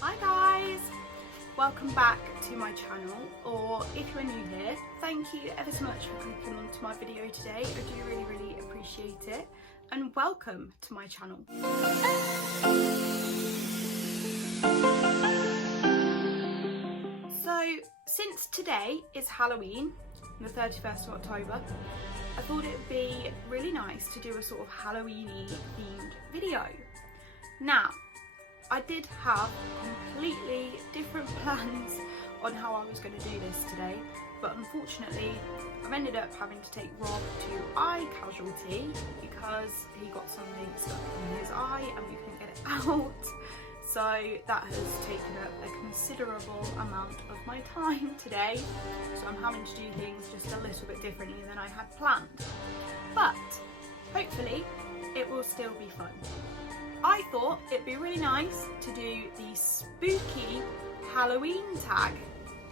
Hi guys! Welcome back to my channel, or if you're new here, thank you ever so much for clicking onto my video today. I do really appreciate it, and welcome to my channel. So since today is Halloween, the 31st of October, I thought it would be really nice to do a sort of Halloween-y themed video. Now, I did have completely different plans on how I was going to do this today, but unfortunately I've ended up having to take Rob to eye casualty because he got something stuck in his eye and we couldn't get it out. So that has taken up a considerable amount of my time today, so I'm having to do things just a little bit differently than I had planned. But hopefully it will still be fun. I thought it'd be really nice to do the spooky Halloween tag.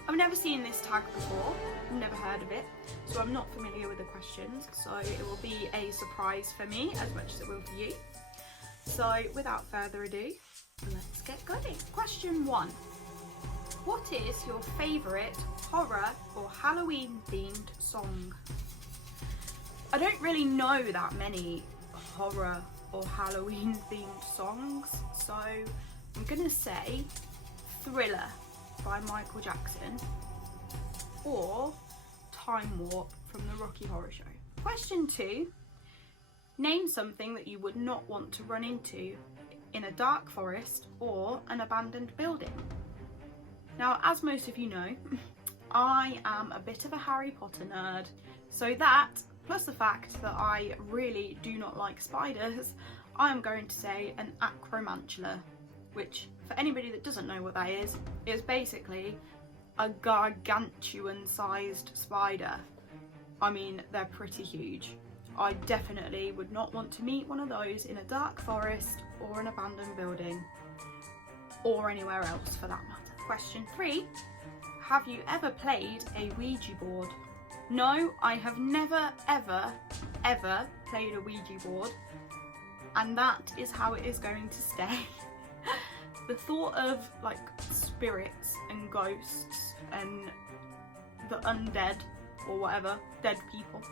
I've never seen this tag before, I've never heard of it, so I'm not familiar with the questions, so it will be a surprise for me as much as it will for you. So without further ado, let's get going. Question 1. What is your favourite horror or Halloween themed song? I don't really know that many horror or Halloween themed songs, so I'm gonna say Thriller by Michael Jackson or Time Warp from the Rocky Horror Show. Question 2. Name something that you would not want to run into in a dark forest or an abandoned building. Now, as most of you know, I am a bit of a Harry Potter nerd, so that, plus the fact that I really do not like spiders, I am going to say an acromantula, which, for anybody that doesn't know what that is basically a gargantuan sized spider. I mean, they're pretty huge. I definitely would not want to meet one of those in a dark forest or an abandoned building, or anywhere else for that matter. Question 3. Have you ever played a Ouija board? No, I have never ever played a Ouija board, and that is how it is going to stay. The thought of like spirits and ghosts and the undead or whatever, dead people,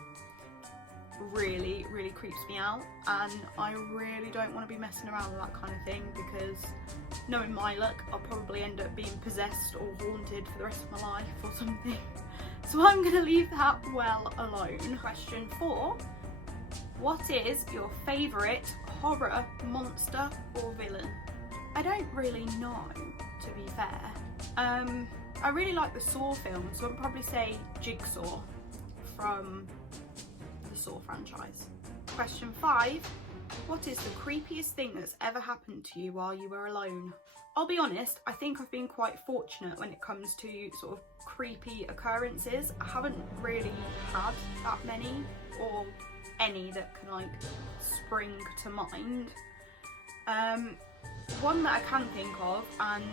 really creeps me out, and I really don't want to be messing around with that kind of thing, because knowing my luck, I'll probably end up being possessed or haunted for the rest of my life or something. So I'm going to leave that well alone. Question 4. What is your favourite horror monster or villain? I don't really know, to be fair. I really like the Saw films, so I'd probably say Jigsaw from the Saw franchise. Question 5. What is the creepiest thing that's ever happened to you while you were alone? I'll be honest, I think I've been quite fortunate when it comes to sort of creepy occurrences. I haven't really had that many, or any that can like spring to mind. One that I can think of, and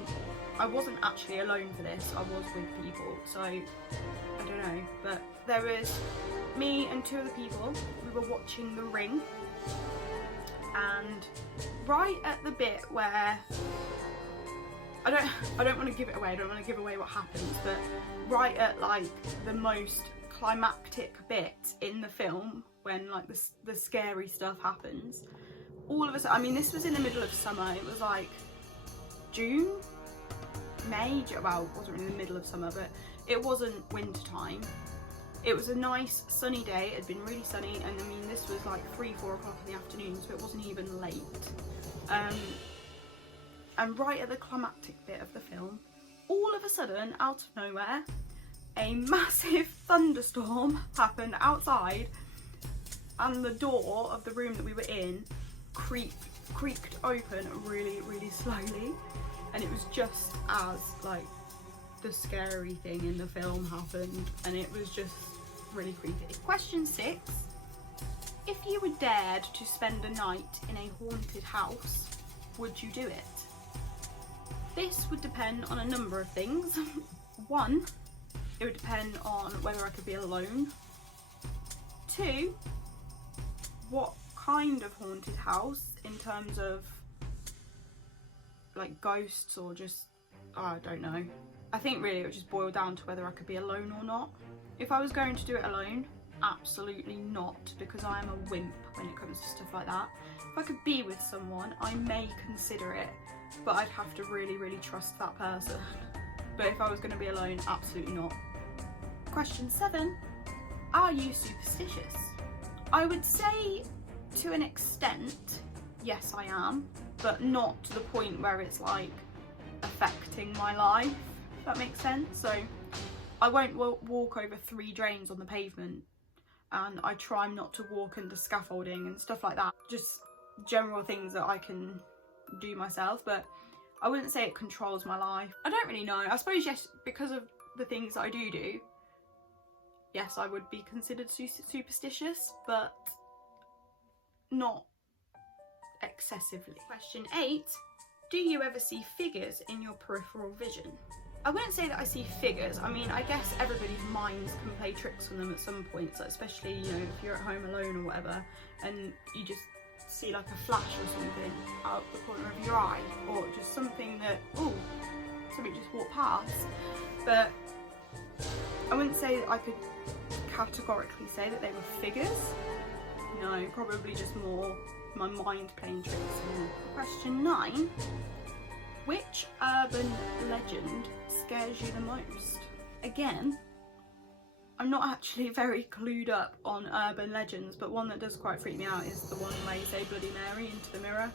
I wasn't actually alone for this, I was with people, so I don't know, but there was me and 2 other people. We were watching The Ring, and right at the bit where I don't want to give it away, I don't want to give away what happens, but right at like the most climactic bit in the film, when like the scary stuff happens, all of a sudden, I mean, this was in the middle of summer, it was like June, May, well, it wasn't really the middle of summer, but it wasn't winter time. It was a nice sunny day, it had been really sunny, and I mean, this was like 3-4 o'clock in the afternoon, so it wasn't even late. And right at the climactic bit of the film, all of a sudden, out of nowhere, a massive thunderstorm happened outside, and the door of the room that we were in creaked open really slowly, and it was just as like the scary thing in the film happened, and it was just really creepy. Question 6. If you were dared to spend a night in a haunted house, would you do it? This would depend on a number of things. 1, it would depend on whether I could be alone. 2, what kind of haunted house, in terms of like ghosts or just, I don't know. I think really it would just boil down to whether I could be alone or not. If I was going to do it alone, absolutely not, because I am a wimp when it comes to stuff like that. If I could be with someone, I may consider it, but I'd have to really, really trust that person. But if I was going to be alone, absolutely not. Question 7, are you superstitious? I would say to an extent, yes I am, but not to the point where it's like affecting my life, if that makes sense. So I won't walk over 3 drains on the pavement, and I try not to walk under scaffolding and stuff like that. Just general things that I can do myself, but I wouldn't say it controls my life. I don't really know. I suppose yes, because of the things that I do, yes, I would be considered superstitious, but not excessively. Question 8, do you ever see figures in your peripheral vision? I wouldn't say that I see figures. I mean, I guess everybody's minds can play tricks on them at some points, like especially, you know, if you're at home alone or whatever, and you just see like a flash or something out the corner of your eye, or just something that, oh, somebody just walked past. But I wouldn't say that I could categorically say that they were figures. No, probably just more my mind playing tricks. Question 9, which urban legend scares you the most? Again, I'm not actually very clued up on urban legends, but one that does quite freak me out is the one where you say Bloody Mary into the mirror.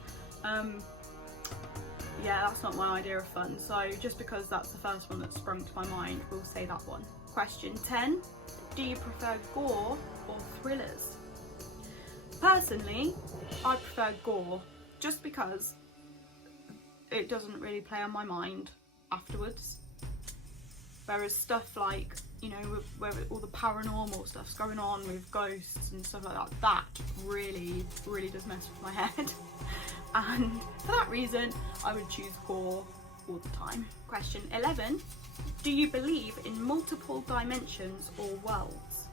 Yeah, that's not my idea of fun, so just because that's the first one that sprung to my mind, we'll say that one. Question 10, do you prefer gore or thrillers? Personally, I prefer gore, just because it doesn't really play on my mind afterwards. Whereas stuff like, you know, where all the paranormal stuff's going on with ghosts and stuff like that, that really, really does mess with my head. And for that reason, I would choose gore all the time. Question 11, do you believe in multiple dimensions or worlds?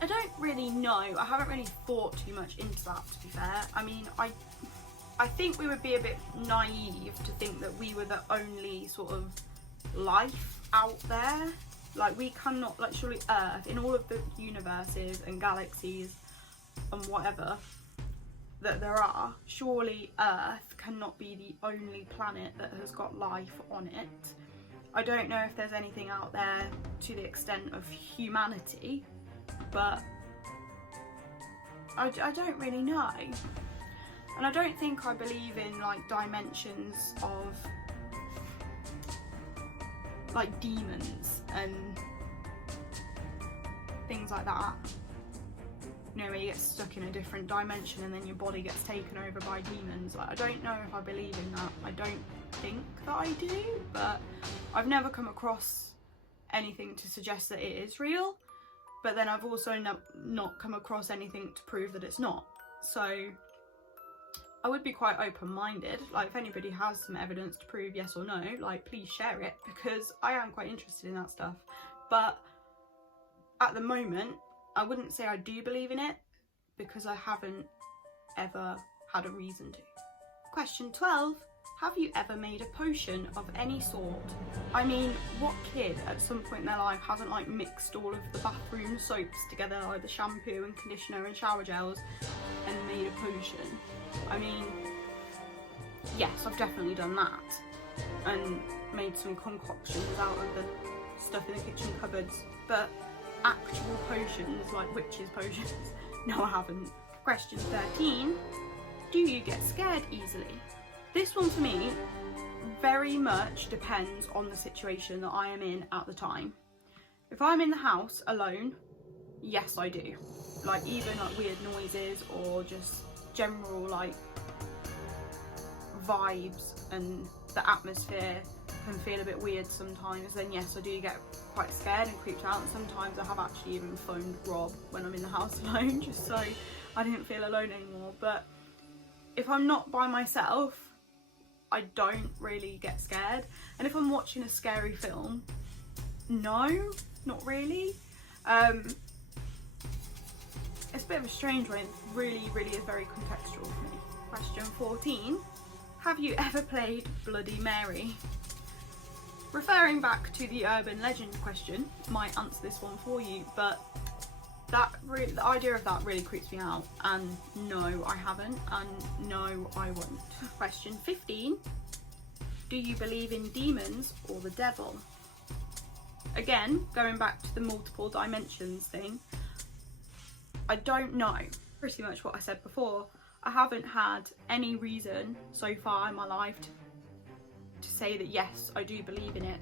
I don't really know. I haven't really thought too much into that, to be fair. I mean, I think we would be a bit naive to think that we were the only sort of life out there. Like, we cannot, like, surely Earth, in all of the universes and galaxies and whatever that there are, surely Earth cannot be the only planet that has got life on it. I don't know if there's anything out there to the extent of humanity, but I don't really know. And I don't think I believe in like dimensions of like demons and things like that. You know, where you get stuck in a different dimension and then your body gets taken over by demons. Like, I don't know if I believe in that. I don't think that I do, but I've never come across anything to suggest that it is real. But then I've also not come across anything to prove that it's not. So I would be quite open-minded. Like, if anybody has some evidence to prove yes or no, like, please share it, because I am quite interested in that stuff. But at the moment, I wouldn't say I do believe in it, because I haven't ever had a reason to. Question 12, have you ever made a potion of any sort? I mean, what kid at some point in their life hasn't like mixed all of the bathroom soaps together, like the shampoo and conditioner and shower gels, and made a potion? I mean, yes, I've definitely done that, and made some concoctions out of the stuff in the kitchen cupboards, but actual potions, like witches' potions, no, I haven't. Question 13, do you get scared easily? This one for me very much depends on the situation that I am in at the time. If I'm in the house alone, yes I do. Like, even like weird noises or just general like vibes and the atmosphere can feel a bit weird sometimes, then yes I do get quite scared and creeped out, and sometimes I have actually even phoned Rob when I'm in the house alone just so I didn't feel alone anymore. But if I'm not by myself, I don't really get scared. And if I'm watching a scary film, no, not really. It's a bit of a strange one. It really, really is very contextual for me. Question 14, Have you ever played Bloody Mary? Referring back to the urban legend question, might answer this one for you, but the idea of that really creeps me out, and no, I haven't, and no, I won't. Question 15. Do you believe in demons or the devil? Again, going back to the multiple dimensions thing, I don't know. Pretty much what I said before. I haven't had any reason so far in my life to say that yes, I do believe in it,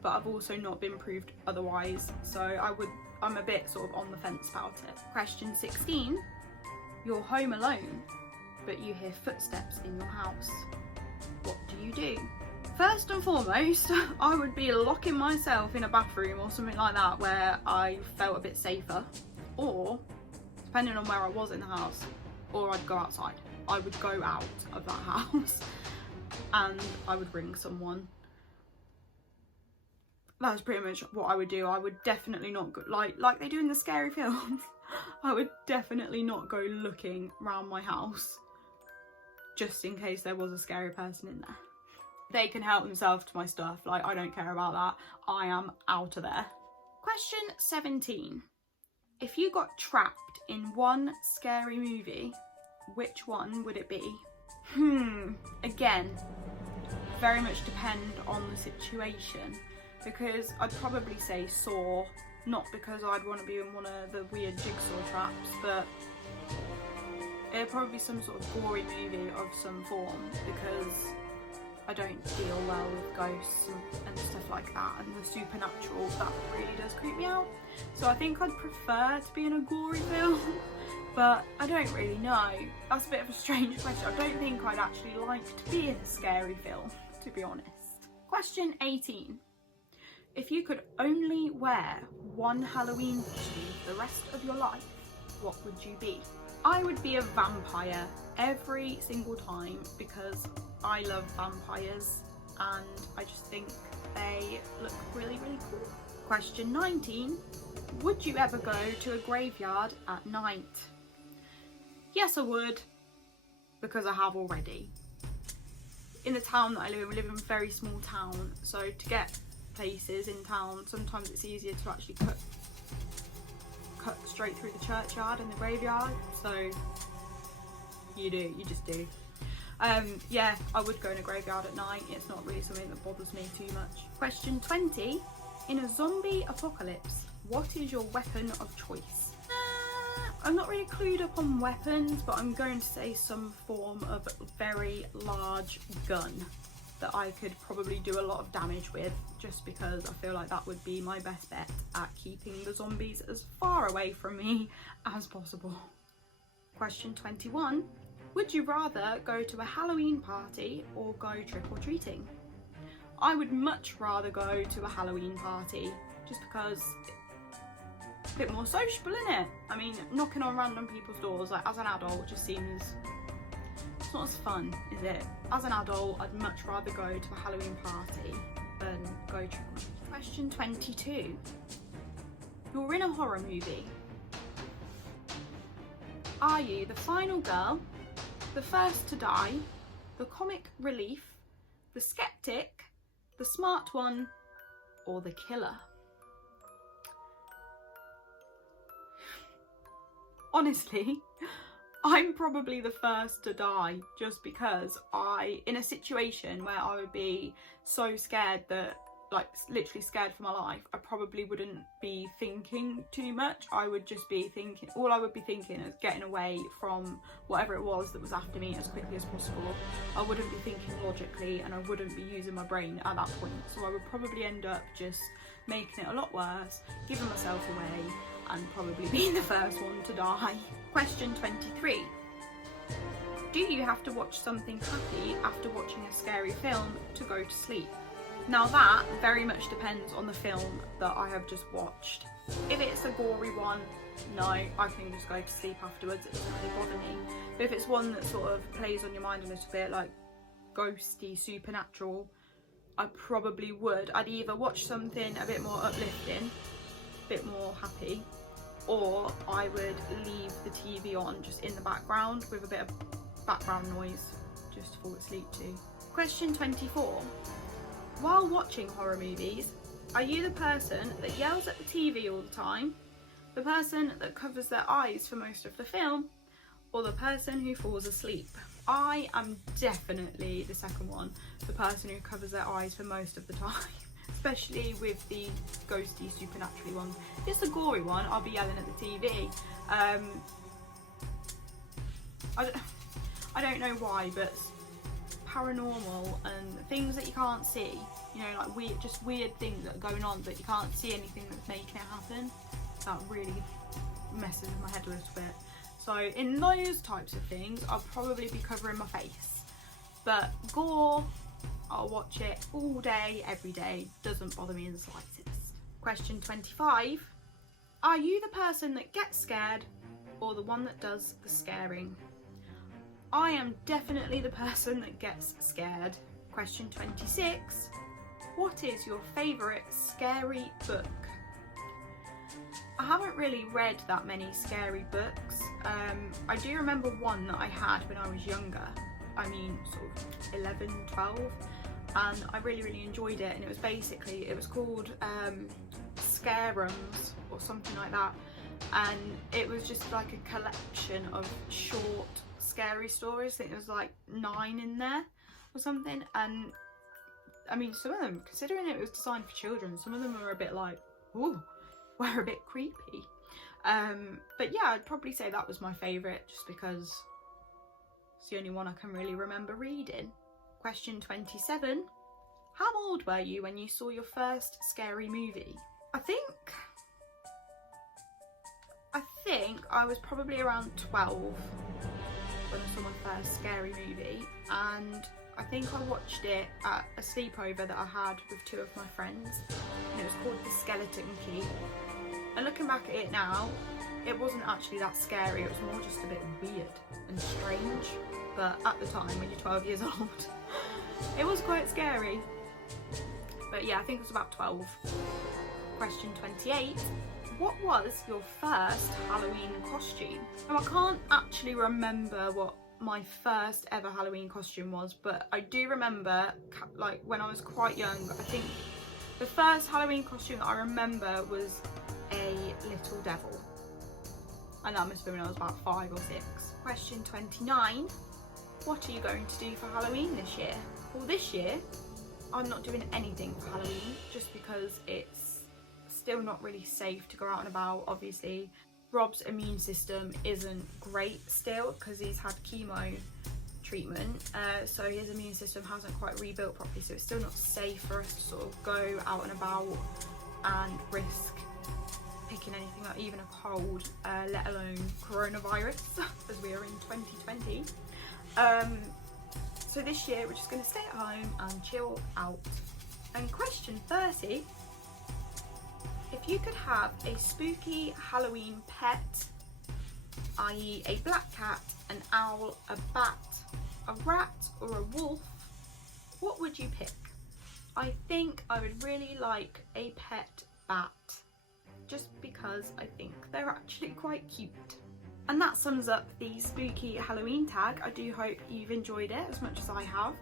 but I've also not been proved otherwise, so I'm a bit sort of on the fence about it. Question 16. You're home alone, but you hear footsteps in your house. What do you do? First and foremost, I would be locking myself in a bathroom or something like that where I felt a bit safer, or depending on where I was in the house, or I'd go outside. I would go out of that house and I would ring someone. That's pretty much what I would do. I would definitely not go, like they do in the scary films, I would definitely not go looking around my house just in case there was a scary person in there. They can help themselves to my stuff, like I don't care about that. I am out of there. Question 17. If you got trapped in one scary movie, which one would it be? Again, very much depend on the situation, because I'd probably say Saw, not because I'd want to be in one of the weird jigsaw traps, but it'd probably be some sort of gory movie of some form, because I don't deal well with ghosts and stuff like that, and the supernatural, that really does creep me out. So I think I'd prefer to be in a gory film, but I don't really know. That's a bit of a strange question. I don't think I'd actually like to be in a scary film, to be honest. Question 18. If you could only wear one Halloween costume for the rest of your life, what would you be? I would be a vampire every single time because I love vampires and I just think they look really, really cool. Question 19. Would you ever go to a graveyard at night? Yes, I would, because I have already. In the town that I live in, we live in a very small town, so to get places in town, sometimes it's easier to actually cut straight through the churchyard and the graveyard, so you just do. Yeah, I would go in a graveyard at night. It's not really something that bothers me too much. Question 20. In a zombie apocalypse, what is your weapon of choice? I'm not really clued up on weapons, but I'm going to say some form of very large gun that I could probably do a lot of damage with, just because I feel like that would be my best bet at keeping the zombies as far away from me as possible. Question 21. Would you rather go to a Halloween party or go trick-or-treating? I would much rather go to a Halloween party, just because it's a bit more sociable, isn't it? I mean, knocking on random people's doors, like as an adult, just seems, it's not as fun, is it? As an adult, I'd much rather go to a Halloween party than go trick-or-treating. Question 22. You're in a horror movie. Are you the final girl, the first to die, the comic relief, the skeptic, the smart one, or the killer? Honestly, I'm probably the first to die, just because in a situation where I would be so scared that, like literally scared for my life, I probably wouldn't be thinking too much. I would just be thinking, all I would be thinking is getting away from whatever it was that was after me as quickly as possible. I wouldn't be thinking logically and I wouldn't be using my brain at that point. So I would probably end up just making it a lot worse, giving myself away, and probably being the first one to die. Question 23. Do you have to watch something happy after watching a scary film to go to sleep? Now that very much depends on the film that I have just watched. If it's a gory one, no, I can just go to sleep afterwards, it doesn't really bother me. But if it's one that sort of plays on your mind a little bit, like ghosty, supernatural, I probably would. I'd either watch something a bit more uplifting, a bit more happy, or I would leave the TV on just in the background with a bit of background noise, just to fall asleep to. Question 24. While watching horror movies, are you the person that yells at the TV all the time, the person that covers their eyes for most of the film, or the person who falls asleep? I am definitely the second one, the person who covers their eyes for most of the time, especially with the ghosty, supernatural ones. If it's a gory one, I'll be yelling at the TV. I don't know why, but paranormal and things that you can't see, you know, like weird things that are going on, but you can't see anything that's making it happen, that really messes with my head a little bit. So in those types of things, I'll probably be covering my face. But gore, I'll watch it all day, every day, doesn't bother me in the slightest. Question 25. Are you the person that gets scared or the one that does the scaring? I am definitely the person that gets scared. Question 26. What is your favourite scary book? I haven't really read that many scary books. I do remember one that I had when I was younger. I mean, sort of 11, 12. And I really enjoyed it. And it was called Scarums or something like that. And it was just like a collection of short scary stories. I think there was like 9 in there or something. And I mean, some of them, considering it was designed for children, some of them were a bit like, ooh, were a bit creepy. But yeah, I'd probably say that was my favourite, just because it's the only one I can really remember reading. Question 27. How old were you when you saw your first scary movie? I think I was probably around 12 when I saw my first scary movie, and I think I watched it at a sleepover that I had with 2 of my friends, and it was called The Skeleton Key. And looking back at it now, it wasn't actually that scary, it was more just a bit weird and strange, but at the time, when you're 12 years old, it was quite scary. But yeah, I think it was about 12. Question 28. What was your first Halloween costume? Now, I can't actually remember what my first ever Halloween costume was, but I do remember, like, when I was quite young, I think the first Halloween costume that I remember was a little devil, and that must have been when I was about 5 or 6. Question 29. What are you going to do for Halloween this year? Well, this year I'm not doing anything for Halloween, just because it's still not really safe to go out and about. Obviously Rob's immune system isn't great still because he's had chemo treatment, so his immune system hasn't quite rebuilt properly, so it's still not safe for us to sort of go out and about and risk picking anything up, even a cold, let alone coronavirus, as we are in 2020. So this year we're just going to stay at home and chill out. And question 30. If you could have a spooky Halloween pet, i.e. a black cat, an owl, a bat, a rat or a wolf, what would you pick? I think I would really like a pet bat, just because I think they're actually quite cute. And that sums up the spooky Halloween tag. I do hope you've enjoyed it as much as I have.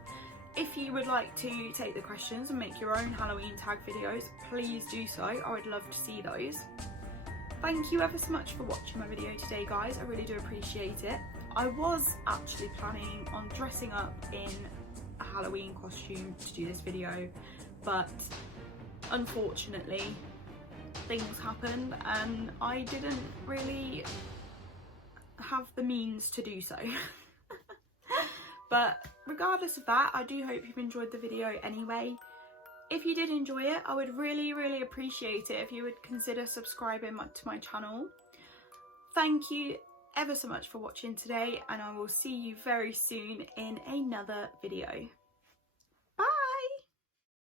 If you would like to take the questions and make your own Halloween tag videos, please do so. I would love to see those. Thank you ever so much for watching my video today, guys. I really do appreciate it. I was actually planning on dressing up in a Halloween costume to do this video, but unfortunately things happened and I didn't really have the means to do so. But regardless of that, I do hope you've enjoyed the video anyway. If you did enjoy it, I would really appreciate it if you would consider subscribing to my channel. Thank you ever so much for watching today, and I will see you very soon in another video.